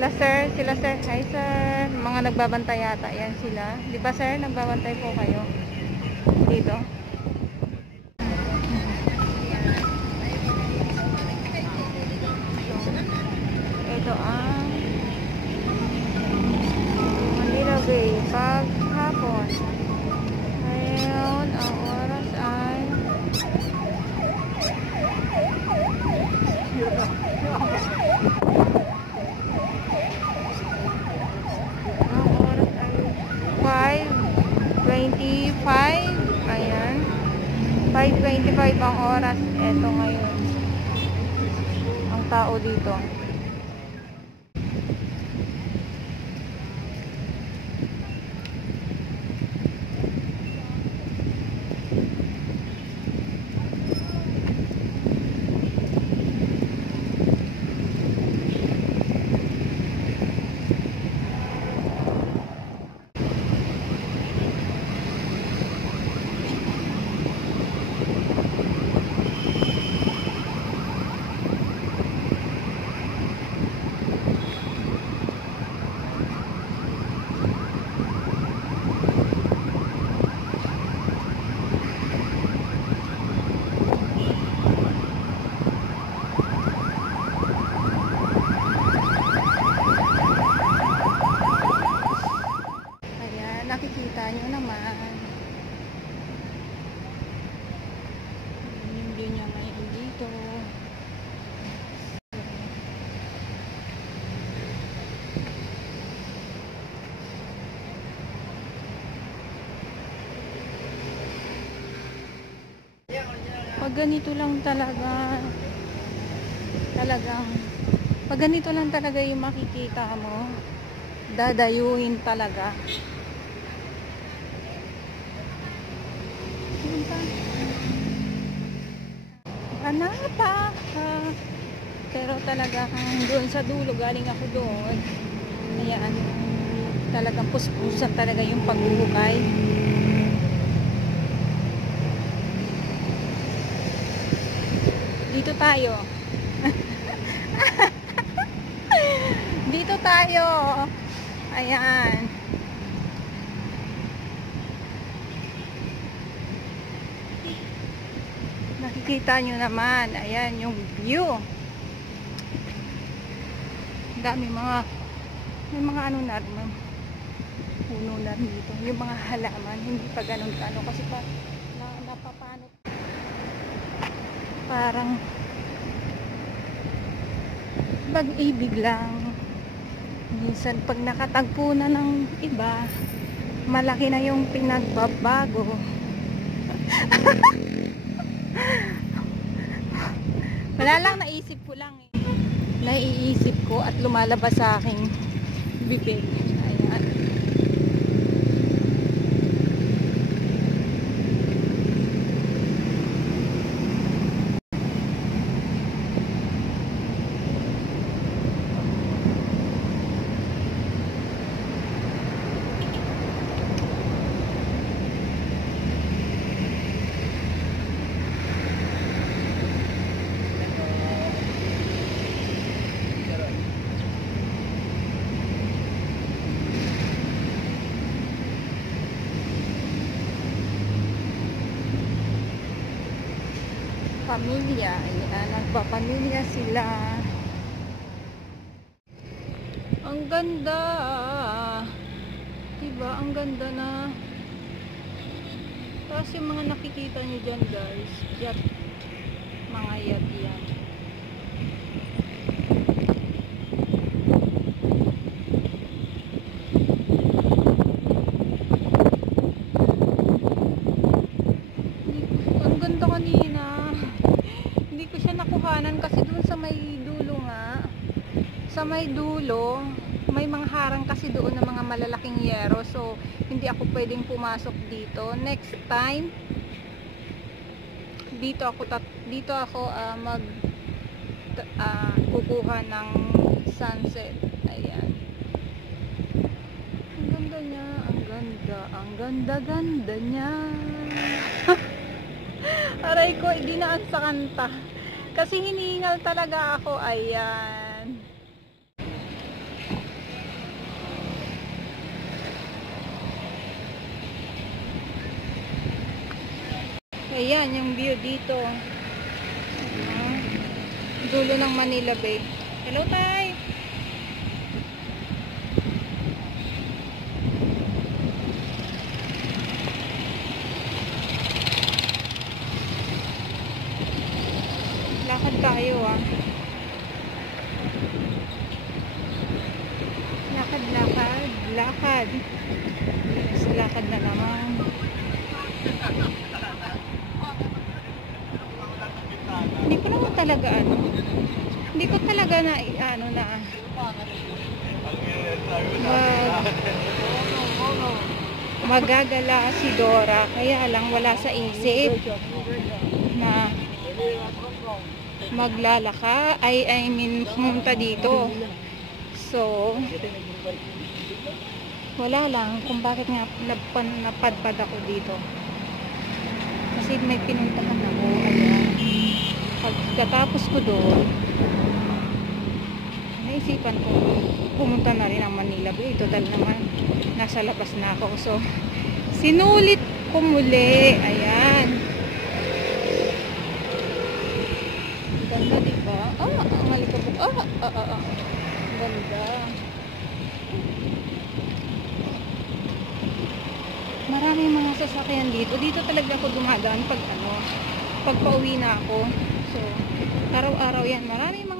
Sila sir. Hi sir. Mga nagbabantay yata. Yan sila. Di ba sir? Nagbabantay po kayo. Dito. Ito ang Manila Bay. Paghapon. Ngayon, ang oras ay ang oras ay 5:25. Ayan. 5:25 ang oras. Ito ngayon. Ang tao dito. Nakikita nyo naman yung view niya ngayon dito. Pag ganito lang talaga yung makikita mo, dadayuhin talaga. Hanapa pero talaga doon sa dulo, galing ako doon, ayan, talagang puspusan talaga yung paghuhukay. Dito tayo dito tayo, ayan. Nakikita nyo naman, ayan yung view. Dami may mga ano na rin, puno na rin dito. Yung mga halaman, hindi pa ganun kasi pa napapanot. Parang pag-ibig lang. Minsan pag nakatagpo na ng iba, malaki na yung pinagbabago. Wala lang, naiisip ko at lumalabas sa aking bibig. Ayan. Pamilya, ayan, nagpapamilya sila. Ang ganda, diba? Ang ganda na. Tapos yung mga nakikita nyo dyan guys, yacht, mga yacht yan. Ang ganda kanina. Hindi ko siya nakuhanan kasi dun sa may dulo nga. Sa may dulo, may mga harang kasi doon ng mga malalaking yero. So, hindi ako pwedeng pumasok dito. Next time, dito ako kukuha ng sunset. Ayan. Ang ganda niya. Ang ganda niya. Aray ko, dinaan sa kanta. Kasi hiningal talaga ako. Ayan. Ayan, yung view dito. Dulo ng Manila Bay. Hello, Tay! Lakad tayo, ah. Lakad, lakad, lakad. Yes, lakad na naman. Hindi ko naman talaga hindi ko talaga na magagala si Dora, kaya lang wala sa isip na maglalaka, I mean pumunta dito. So wala lang kung bakit nga napadpad ako dito, kasi may pinuntahan ako. Ayan, pagkatapos ko doon, naisipan ko pumunta na rin ang Manila Bay. Total naman nasa labas na ako, so sinulit ko muli. Ayan, ganda diba? Ang malikabok. Ganda. Maraming mga sasakyan dito. Dito talaga ako dumadaan pag pauwi na ako. So araw-araw yan. Maraming mga